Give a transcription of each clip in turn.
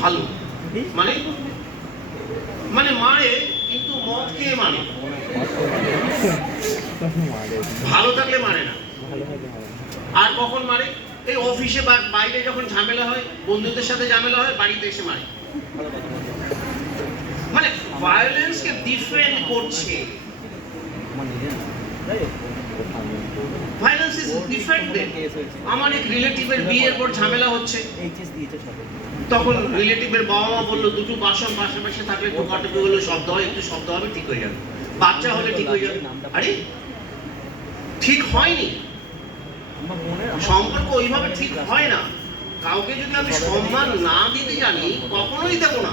ভালো মানে মানে মারে কিন্তু মদ খেয়ে মানে ভালো থাকলে মারে না। আর কখন মারে? এই অফিসে বা বাইরে যখন ঝামেলা হয়, বন্ধুদের সাথে ঝামেলা হয়, বাড়িতে এসে মারে। মানে ভায়োলেন্সকে ডিফেন্ড করছে। Violence is defended. আমার এক রিলেটিভের বিয়ের পর ঝামেলা হচ্ছে, তখন রিলেটিভের বাবা মা বললো দুটো বাসন পাশাপাশি থাকলে টোকাটুকি হলে শব্দ হয়, একটু শব্দ হবে, ঠিক হয়ে যাবে। বাচ্চা হলে ঠিক হয়ে যাবে। আরে ঠিক হয়নি, সম্পর্ক ওইভাবে ঠিক হয় না। কাউকে যদি আমি সম্মান না দিতে জানি, কখনোই দেবো না।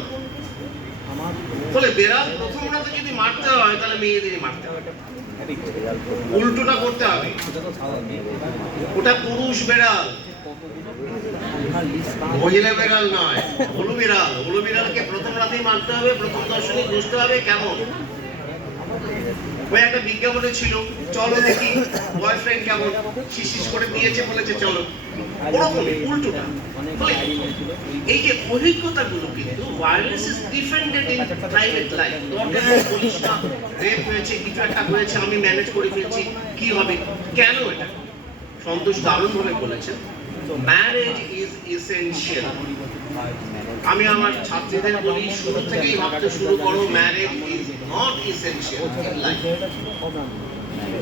বলে বেড়াল প্রথম রাতে যদি মারতে হয়, তাহলে মেয়েদেরই মারতে হবে, উল্টোটা করতে হবে। ওটা পুরুষ বেড়াল, মহিলা বেড়াল নয়, হলু বিড়াল। হলু বিড়ালকে প্রথম রাতেই মারতে হবে, প্রথম দর্শনে বুঝতে হবে কেমন। ওই একটা বিজ্ঞাপনে ছিল, চলো দেখি বয়ফ্রেন্ড কেমন, শিশিস করে দিয়েছে, বলেছে চলো, ওরকমই উল্টোটা। এই যে অভিজ্ঞতাগুলো, কিন্তু violence is defended in private life. দরকার বলিস না, রেপ হয়েছে, কিছু একটা হয়েছে, আমি ম্যানেজ করে ফেলছি, কি হবে, কেন? এটা সন্তোষ দারুণ ভাবে বলেছেন, ম্যারেজ ইজ এসেনশিয়াল। আমি আমার ছাত্রীদের বলি, শুরু থেকেই ভাবতে শুরু করো, marriage is not essential in life.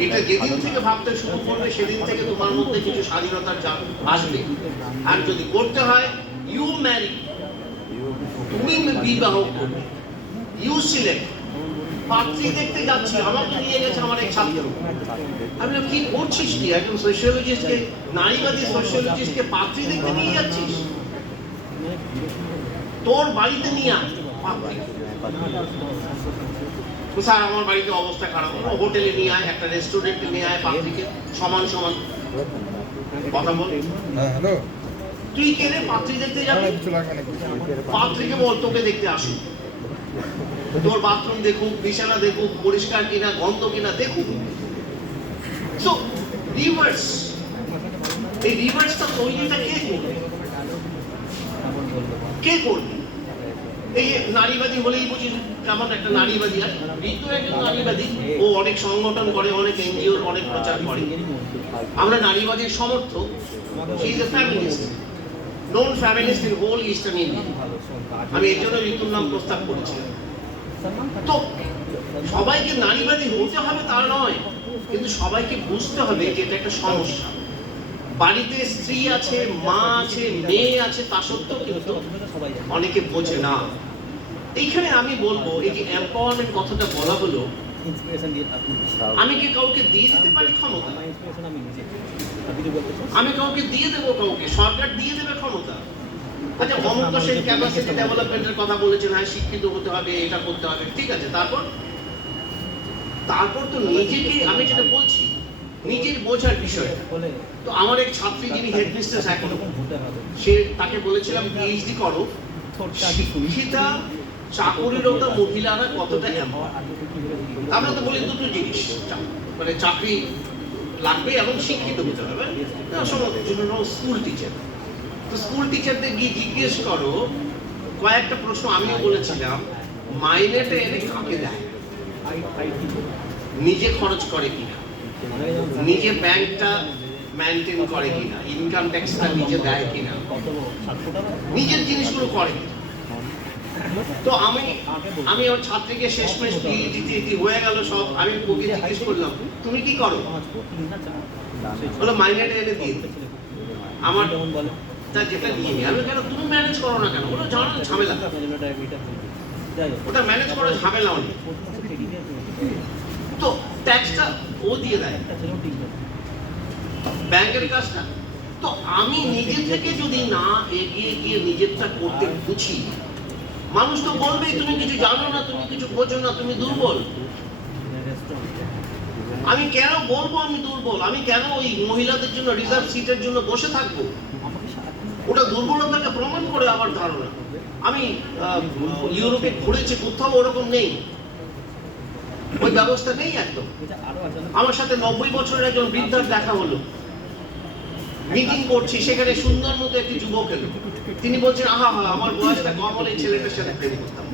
এটা যেদিন থেকে ভাবতে শুরু করবে, সেদিন থেকে তোমার মধ্যে কিছু স্বাধীনতার চাপ আসবে। আর যদি করতে হয়, ইউ ম্যারি, তুমি বিবাহ করবে, ইউ সিলেক্ট। পাত্রী দেখতে যাচ্ছি, আমাকে নিয়ে গেছে আমার এক ছাত্র। আমি কি করছিস কি? একজন সোশিওলজিস্টকে, নারীবাদী সোশিওলজিস্টকে পাত্রী দেখতে নিয়ে যাচ্ছিস? তোর বাড়িতে নিয়ে আয় পাত্রী। স্যার আমার বাড়িতে অবস্থা খারাপ, হোটেলে নিয়ে আয়, একটা রেস্টুরেন্টে নিয়ে আয় পাত্রীকে, সমান সমান কথা বল। হ্যালো, তুই কে রে পাত্রী দেখতে যাবি? পাত্রীকে বল তোকে দেখতে আসুক, তোর বাথরুম দেখুক, বিছানা দেখুক, পরিষ্কার কিনা, গন্ধ কিনা দেখুক। সো রিভার্স, এই রিভার্সটা তৈরিটা কে করবে? কে করবে? এই নারীবাদী হলেই বুঝি কেমন একটা নারীবাদী। আর ঋতু একজন নারীবাদী, ও অনেক সংগঠন করে, অনেক এনজিওর অনেক প্রচার করে। আমরা নারীবাদীর সমর্থক। She is a feminist, known feminist in whole eastern India. আমি এর জন্য ঋতুর নাম প্রস্তাব করেছিলাম। তো সবাইকে নারীবাদী হতে হবে তা নয়, কিন্তু সবাইকে বুঝতে হবে যে এটা একটা সমস্যা। বাড়িতে স্ত্রী আছে, মা আছে, মেয়ে আছে, তা সত্ত্বেও কিন্তু অনেকে বোঝে না। এইখানে আমি বলবো, এই যে এম্পাওয়ারমেন্ট কথাটা বলা হলো, আমি কি কাউকে দিয়ে দিতে পারি ক্ষমতা? আমি কাউকে দিয়ে দেবো, কাউকে সরকার দিয়ে দেবে ক্ষমতা? আচ্ছা, অমুক সেই ক্যাপাসিটি ডেভেলপমেন্টের কথা বলেছেন, হ্যাঁ শিক্ষিত হতে হবে, এটা করতে হবে, ঠিক আছে। তারপর তো নিজেকে, আমি যেটা বলছি, নিজের বোঝার বিষয়টা। তো আমার এক ছাত্রী, যিনি হেডমিস্ট্রেস এখন, তাকে বলেছিলাম পিএইচডি করো, শিক্ষিতা চাকুরিরত মহিলারা কতটা এম্পাওয়ার। আমরা তো বলি দুটো জিনিস, মানে চাকরি লাগবে এবং শিক্ষিত হতে হবে। স্কুল টিচার, তো স্কুল টিচারদের গিয়ে জিজ্ঞেস করো, কয়েকটা প্রশ্ন আমিও বলেছিলাম, মাইনেটা এনে কাকে দেয়, নিজে খরচ করে কিনা, নিজে ব্যাংকটা মেনটেন করে কিনা, ইনকাম ট্যাক্সটা নিজে দেয় কিনা, নিজের জিনিসগুলো করে কিনা। তো আমি আমার ছাত্রীকে শেষমেশ পিএইচডি হয়ে গেল সব, আমি ওকে জিজ্ঞেস করলাম তুমি কি করো? বলো মাইনেটা এনে দিয়ে আমার যেটা নিয়ে নিই। আমি কেন, তুমি ম্যানেজ করো না কেন? বলো জানো ঝামেলা, ওটা ম্যানেজ করা ঝামেলা অনেক। তো ট্যাক্সটা ও দিয়ে দেয়, ব্যাংকের কাজটা। তো আমি নিজে থেকে যদি না এগিয়ে গিয়ে নিজেরটা করতে বুঝি, মানুষ তো বলবেই তুমি কিছু জানো না, তুমি কিছু বোঝো না, তুমি দুর্বল। আমি কেন বলবো আমি দুর্বল? আমি কেন ওই মহিলাদের জন্য রিজার্ভ সিটের জন্য বসে থাকবো? ওটা দুর্বলতাকে প্রমাণ করে আমার ধারণা। আমি ইউরোপে ঘুরেছি, কোথাও ওরকম নেই, ওই ব্যবস্থা নেই একদম। আমার সাথে 90 বছরের একজন বৃদ্ধার দেখা হলো, মিটিং করছি, সেখানে সুন্দর মতো একটি যুবক এলো। তিনি বলছেন আহা হা আমার বয়সটা কম হলে এই ছেলেটার সাথে প্রেম করতাম।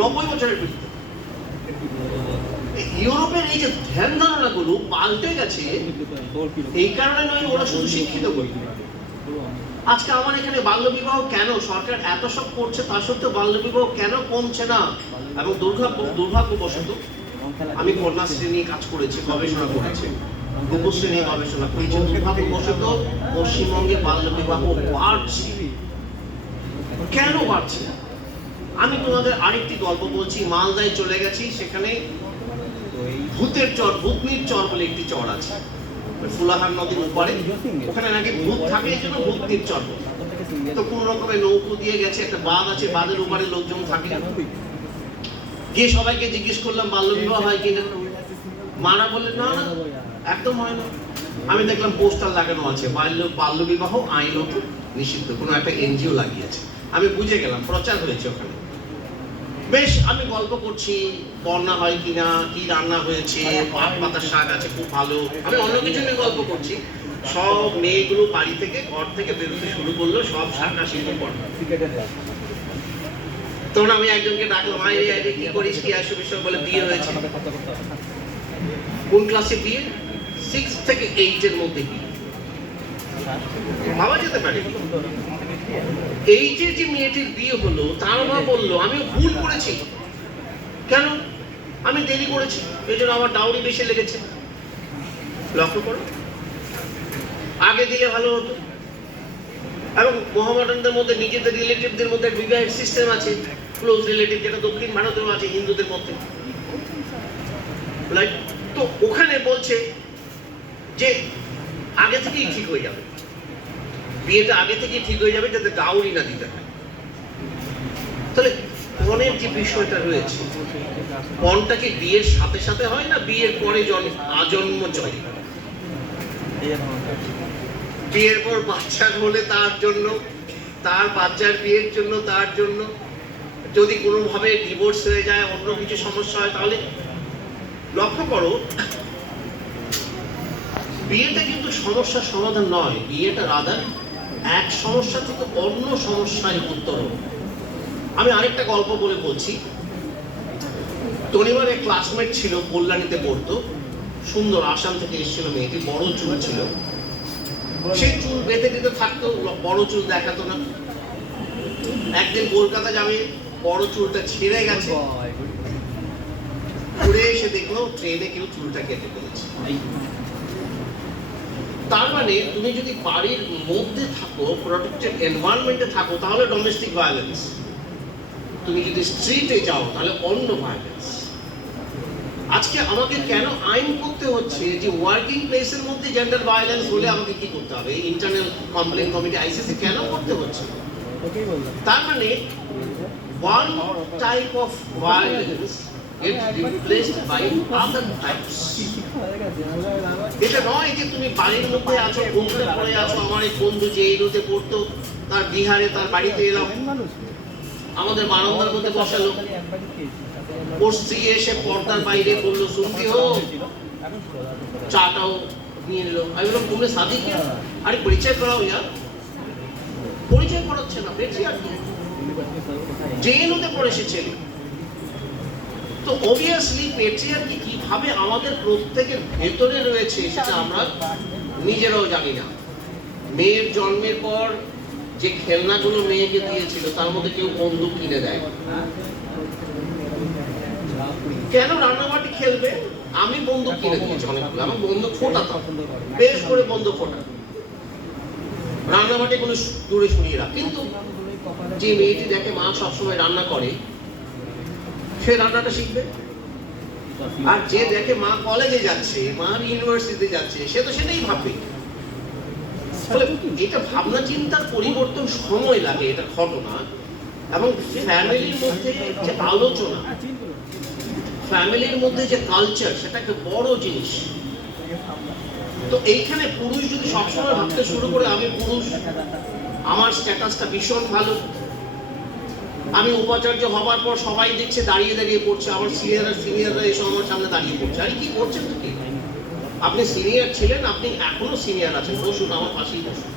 90 বছরের বৃদ্ধ। ইউরোপের এই যে ধ্যান ধারণাগুলো পাল্টে গেছে, এই কারণে নয় ওরা শুধু শিক্ষিত করি। আজকে আমার এখানে বাল্যবিবাহ কেন, সরকার এত সব করছে তা সত্ত্বেও বাল্যবিবাহ কেন কমছে না? এবং দুর্ভাগ্যবশত আমি কন্যাশ্রী নিয়ে কাজ করেছি, গবেষণা করেছি, রূপশ্রী নিয়ে গবেষণা করেছি। দুর্ভাগ্যবশত পশ্চিমবঙ্গে বাল্যবিবাহ বাড়ছে। কেন বাড়ছে? আমি তোমাদের আরেকটি গল্প বলছি। মালদায় চলে গেছি, সেখানে ভূতের চর, ভূতনির চর বলে একটি চর আছে ফুলাহার নদীর উপরে। ওখানে নাকি ভূত থাকে, এই জন্য ভূতনির চর। তো কোন রকমের নৌকো দিয়ে গেছে, একটা বাঁধ আছে, বাঁধের উপরে লোকজন থাকে। গিয়ে সবাইকে জিজ্ঞেস করলাম বাল্যবিবাহ হয় কিনা। মারা বললেন না না একদম হয় না। আমি দেখলাম পোস্টার লাগানো আছে বাল্যবিবাহ আইনত নিষিদ্ধ, কোনো একটা এনজিও লাগিয়েছে। আমি বুঝে গেলাম প্রচার হয়েছে ওখানে। বেশ, আমি গল্প করছি বন্যা হয় কিনা, কি রান্না হয়েছে, পাট পাতার শাক আছে খুব ভালো। আমি অন্য কিছু নিয়ে গল্প করছি। সব মেয়েগুলো বাড়ি থেকে ঘর থেকে বেরোতে শুরু করলো, সব শাক আসিল পড়া। তখন আমি একজনকে ডাকলাম, আয় আয় কি করিস, কি আসো বিষয় বলে বিয়ে হয়েছে। কোন ক্লাসে বিয়ে? 6 থেকে 8 এর মধ্যে বিয়ে। ভাবা যেতে পারে। এই যে মেয়েটির বিয়ে হলো, তার মা বললো আমি ভুল করেছি। কেন? আমি দেরি করেছি, এই জন্য আমার ডাউরি বেশি লেগেছে। লক্ষ্য করো, আগে দিলে ভালো হতো। এবং মোহামেডানদের মধ্যে নিজেদের রিলেটিভদের মধ্যে বিবাহের সিস্টেম আছে, ক্লোজ রিলেটিভ, যেটা দক্ষিণ ভারতেও আছে হিন্দুদের মধ্যে। তো ওখানে বলছে যে আগে থেকেই ঠিক হয়ে যাবে, বিয়েটা আগে থেকেই ঠিক হয়ে যাবে যাতে ডাউরি না দিতে হয়। তাহলে পণের যে বিষয়টা রয়েছে, পণটা কি বিয়ের সাথে সাথে হয় না বিয়ের পরে আজন্ম চলে? বিয়ের পর বাচ্চা হলে তার জন্য, তার বাচ্চার বিয়ের জন্য, তার জন্য যদি কোনোভাবে ডিভোর্স হয়ে যায়, অন্য কিছু সমস্যা হয়, তাহলে লক্ষ্য করো বিয়েটা কিন্তু সমস্যার সমাধান নয়। বিয়েটা রাদার এক সমস্যা থেকে অন্য সমস্যায় উত্তরণ। আমি আরেকটা গল্প বলে বলছি। তনিমার এক ক্লাসমেট ছিল, কল্যাণীতে পড়তো, সুন্দর, আসাম থেকে এসেছিল মেয়েটি, বড় চুল ছিল। সেই চুল বেঁধে দিতে থাকতো, বড় চুল দেখাতো না। একদিন কলকাতা যাবে, বড় চুলটা ছেড়ে গেছে, ঘুরে এসে দেখলো ট্রেনে কেউ চুলটা কেটে ফেলেছে। তার মানে তুমি যদি বাড়ির মধ্যে থাকো, প্রোটেক্টেড এনভায়রনমেন্টে থাকো, তাহলে ডোমেস্টিক ভায়োলেন্স। তুমি যদি স্ট্রিটে যাও তাহলে অন্য ভায়োলেন্স। আজকে আমাকে কেন আইন করতে হচ্ছে যে ওয়ার্কিং প্লেসের মধ্যে জেন্ডার ভায়োলেন্স হলে আমাকে কি করতে হবে? ইন্টারনাল কমপ্লেইন কমিটি, আইসিসি কেন করতে হচ্ছে? তার মানে one type of violence get replaced by other types. এটা নয় যে তুমি বাড়ির মধ্যে আছো, ঘুমতে পড়ে আছো। আমার এক বন্ধু যে এরুতে পড়তো, তার বিহারে, তার বাড়িতে এলাম, আমাদের বারান্দার মধ্যে বসালো। ওর স্ত্রী এসে পর্দার বাইরে বললো শুনতি হো, চাটাও নিয়ে নিল। আমি বললাম তুমি শাদি কে? আরে পরিচয় করাও ইয়ার। পরিচয় করাচ্ছে না, বেশি আর কি, জেলতে পড়েছে ছেলে। তো অবভিয়াসলি পেট্রিয়ার্কি কিভাবে আমাদের প্রত্যেকের ভেতরে রয়েছে সেটা আমরা নিজেরাও জানি না। মেয়ের জন্মের পর যে খেলনাগুলো মেয়েকে দিয়েছিল তার মধ্যে কেউ বন্দুক কিনে দেয়। কেন রান্নাবাটি খেলবে? আমি বন্দুক কিনে দিয়েছি অনেকগুলো, আমার বন্দুক ফোটাতাম, বেশ করে বন্দুক ফোটা, রান্নাবাটি গুলো দূরে সরিয়ে রাখ। কিন্তু যে মেয়েটি দেখে মা সবসময় রান্না করে, সে রান্নাটা শিখবে। আর যে দেখে মা কলেজে যাচ্ছে, মা ইউনিভার্সিটিতে যাচ্ছে, সে তো সেটাই ভাববে। এটা ভাবনা চিন্তার পরিবর্তন সময় লাগে, এটা ঘটনা। এবং ফ্যামিলির মধ্যে যে আলোচনা, ফ্যামিলির মধ্যে যে কালচার, সেটা একটা বড় জিনিস। তো এইখানে পুরুষ যদি সবসময় ভাবতে শুরু করে আমি পুরুষ, আমার স্ট্যাটাসটা ভীষণ ভালো, আমি উপাচার্য হবার পর সবাই দেখছে দাঁড়িয়ে দাঁড়িয়ে পড়ছে, আমার সিনিয়ররা এসে আমার সামনে দাঁড়িয়ে পড়ছে। আরে কি করছেন তো কি? আপনি সিনিয়র ছিলেন, আপনি এখনো সিনিয়র আছেন, বসুন আমার পাশেই বসুন।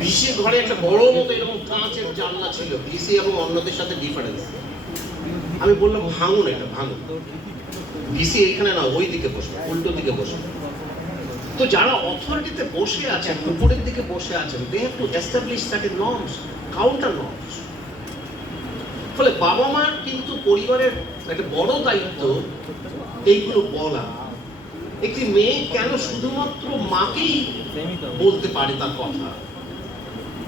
বিসি ঘরে একটা বড় মতো এরকম কাঁচের জানলা ছিল, বিসি এবং অন্যদের সাথে ডিফারেন্স। আমি বললাম ভাঙুন, এটা ভাঙুন। বিসি এখানে না, ওই দিকে বসবে, উল্টো দিকে বসবে। তো যারা অথরিটিতে বসে আছেন, উপরের দিকে বসে আছেন, they have to establish certain norms, counter norms. ফলে বাবা মার কিন্তু পরিবারের একটা বড় দায়িত্ব এইগুলো বলা। একটি মেয়ে কেন শুধুমাত্র মাকেই বলতে পারে তার কথা,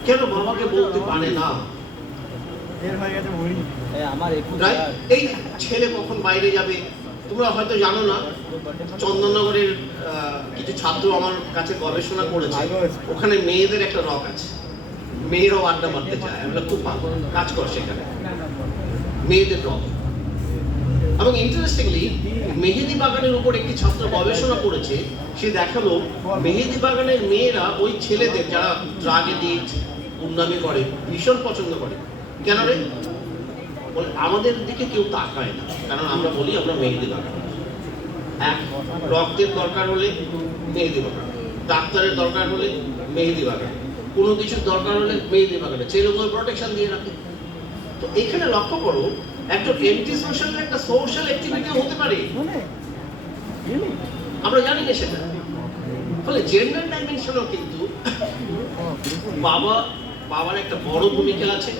কেন বাবাকে বলতে পারে না? এই ছেলে কখন বাইরে যাবে? তোমরা হয়তো জানো না, চন্দননগরের কিছু ছাত্র আমার কাছে গবেষণা করেছে, ওখানে মেয়েদের একটা রক আছে, মেয়েরাও আড্ডা মারতে চায়, আমরা খুব ভালো কাজ কর সেখানে, মেয়েদের রক। এবং ইন্টারেস্টিংলি মেহেদি বাগানের উপর একটি ছাত্র গবেষণা করেছে, সে দেখালো মেহেদি বাগানের মেয়েরা ওই ছেলেদের যারা ড্রাগ এডিক্ট, গুন্ডামি করে, ভীষণ পছন্দ করে। কেন রে? বলে আমাদের দিকে কেউ তাকায় না, কারণ আমরা বলি আমরা মেহেদি বাগান। এক, রক্তের দরকার হলে মেহেদি বাগান, ডাক্তারের দরকার হলে মেহেদি বাগান, কোনো কিছুর দরকার হলে মেহেদি বাগানে ছেলেগুলো প্রোটেকশন দিয়ে রাখে। তো এখানে লক্ষ্য করো, একটা এন্টি সোশ্যাল একটা সোশ্যাল অ্যাক্টিভিটিও হতে পারে, আমরা জানি না সেটা। ফলে জেন্ডার ডাইমেনশনও কিন্তু বাবার একটা বড় ভূমিকা আছে।